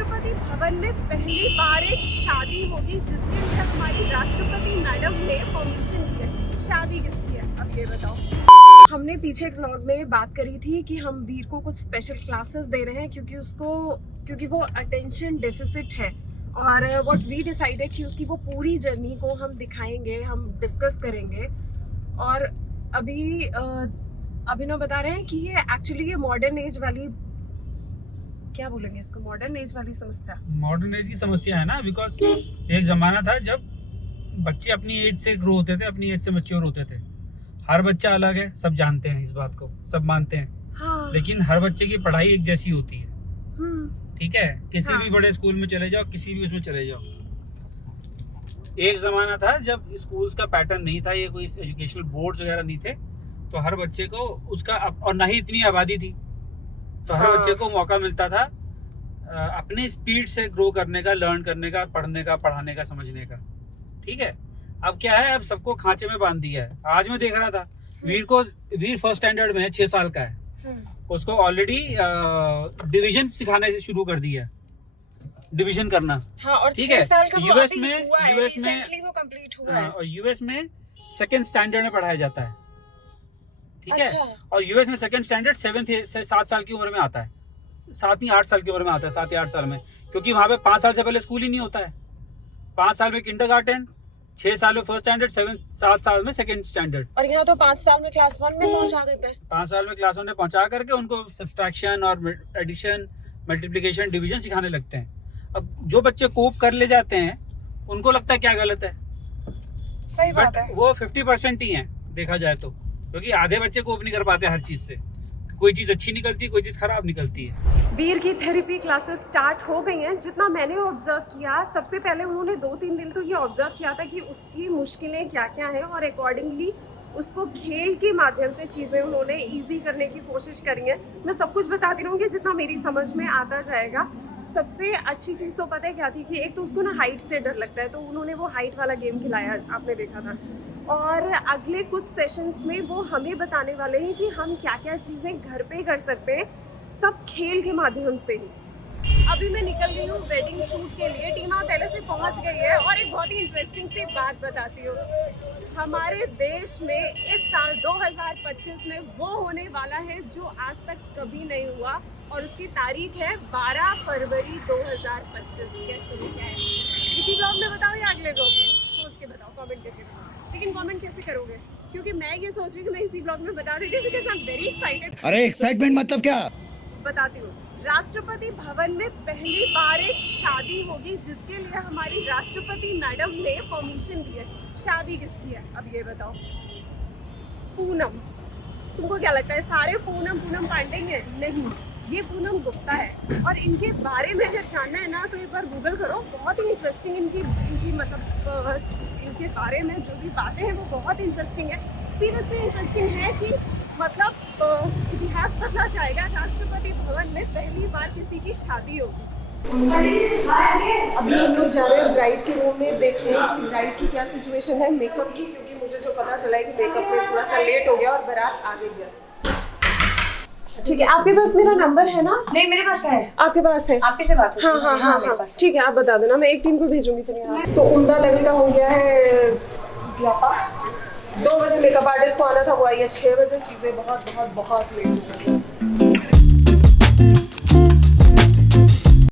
राष्ट्रपति भवन में पहली बार एक शादी होगी जिसके लिए हमारी राष्ट्रपति मैडम ने परमिशन दी है। शादी किसकी है अब ये बताओ। हमने पीछे एक व्लॉग में बात करी थी कि हम वीर को कुछ स्पेशल क्लासेस दे रहे हैं क्योंकि वो अटेंशन डेफिसिट है और व्हाट वी डिसाइडेड कि उसकी वो पूरी जर्नी को हम दिखाएंगे, हम डिस्कस करेंगे। और अभी अभिनव बता रहे हैं कि ये मॉडर्न एज वाली, क्या बोलेंगे इसको, मॉडर्न एज वाली समस्या, मॉडर्न एज की समस्या है ना। बिकॉज एक जमाना था जब बच्चे अपनी एज से ग्रो होते थे, अपनी एज से मैच्योर होते थे। हर बच्चा अलग है, सब जानते हैं इस बात को, सब मानते हैं। हाँ। लेकिन हर बच्चे की पढ़ाई एक जैसी होती है, ठीक है। किसी हाँ। भी बड़े स्कूल में चले जाओ, किसी भी उसमें चले जाओ। एक जमाना था जब स्कूल्स का पैटर्न नहीं था, ये कोई एजुकेशनल बोर्ड्स वगैरह नहीं थे, तो हर बच्चे को उसका और ना ही इतनी आबादी थी, तो हर बच्चे को मौका मिलता था अपनी स्पीड से ग्रो करने का, लर्न करने का, पढ़ने का, पढ़ाने का, समझने का। ठीक है। अब क्या है, अब सबको खांचे में बांध दिया है। आज मैं देख रहा था वीर फर्स्ट स्टैंडर्ड में है, 6 साल का है। उसको ऑलरेडी डिवीजन सिखाने शुरू कर दिया है, डिवीजन करना। हाँ, और ठीक 6 साल का है। वो यूएस अभी में हुआ है, यूएस में recently वो complete हुआ है। और यूएस में सेकंड स्टैंडर्ड में पढ़ाया जाता है, ठीक है। अच्छा। और यूएस में सेकंड स्टैंडर्ड 7 साल की उम्र में आता है, 7 नहीं 8 साल की उम्र में आता है, 7 या 8 साल में, क्योंकि वहाँ पे 5 साल से पहले स्कूल ही नहीं होता है। 5 साल में किंडरगार्टन, 6 साल में फर्स्ट स्टैंडर्ड, 7 साल में सेकंड स्टैंडर्ड। और यहाँ तो 5 साल में क्लास 1 में पहुँचा देते हैं। 5 साल में क्लास 1 में पहुँचा करके उनको सब्सट्रैक्शन और एडिशन, मल्टीप्लिकेशन, डिवीजन सिखाने लगते हैं। अब जो बच्चे कोप कर ले जाते हैं उनको लगता है क्या गलत है, सही बात है। वो 50% ही है देखा जाए तो, क्योंकि आधे बच्चे कोप नहीं कर पाते हर चीज से। कोई चीज अच्छी निकलती है, कोई चीज खराब निकलती है। वीर की थेरेपी क्लासेस स्टार्ट हो गई हैं। जितना मैंने ऑब्जर्व किया, सबसे पहले उन्होंने 2-3 दिन तो ये ऑब्जर्व किया था कि उसकी मुश्किलें क्या क्या हैं और अकॉर्डिंगली उसको खेल के माध्यम से चीज़ें उन्होंने ईजी करने की कोशिश करी है। मैं सब कुछ बताती रहूँगी जितना मेरी समझ में आता जाएगा। सबसे अच्छी चीज़ तो पता है क्या थी कि एक तो उसको ना हाइट से डर लगता है, तो उन्होंने वो हाइट वाला गेम खिलाया, आपने देखा था। और अगले कुछ सेशंस में वो हमें बताने वाले हैं कि हम क्या क्या चीज़ें घर पे कर सकते हैं, सब खेल के माध्यम से ही। अभी मैं निकल गई हूँ वेडिंग शूट के लिए। टीमा पहले से पहुँच गई है और एक बहुत ही इंटरेस्टिंग सी बात बताती हूँ। हमारे देश में इस साल 2025 में वो होने वाला है जो आज तक कभी नहीं हुआ, और उसकी तारीख है 12 फरवरी 2025। कैसे क्या है इसी ब्लॉग में बताओ या अगले ब्लॉग में? सोच के बताओ, कमेंट करके बताओ। लेकिन कमेंट कैसे करोगे, क्योंकि मैं ये सोच रही हूँ कि मैं इसी ब्लॉग में बता देती हूँ, because I am very excited. अरे एक्साइटमेंट मतलब क्या? बताती हूँ। राष्ट्रपति भवन में पहली बार एक शादी होगी जिसके लिए हमारी राष्ट्रपति मैडम ने परमिशन दी है। शादी किसकी है अब ये बताओ? पूनम। तुमको क्या लगता है सारे पूनम पांडे हैं? नहीं, ये पूनम गुप्ता है। और इनके बारे में अगर जानना है ना तो एक बार गूगल करो, बहुत ही इंटरेस्टिंग इनकी मतलब इनके बारे में जो भी बातें हैं वो बहुत इंटरेस्टिंग है। सीरियसली इंटरेस्टिंग है कि मतलब इतिहास बदला जाएगा। राष्ट्रपति भवन में पहली बार किसी की शादी होगी। अभी हम लोग जा रहे हैं ब्राइड के रूम में, देखने कि ब्राइड की क्या सिचुएशन है मेकअप की, क्योंकि मुझे जो पता चला है कि मेकअप में थोड़ा सा लेट हो गया और बारात आ गई है। ठीक है, आपके पास मेरा नंबर है ना? नहीं, मेरे पास है। आपके पास है? आपके से बात हाँ हाँ हाँ हाँ, ठीक है, आप बता देना, मैं एक टीम को भेजूंगी फिर यहाँ। तो उम्दा लेवल का हो गया है व्यापार। 2 बजे मेकअप आर्टिस्ट को आना था, वो आई है 6 बजे। चीज़ें बहुत बहुत बहुत लेट हो गई।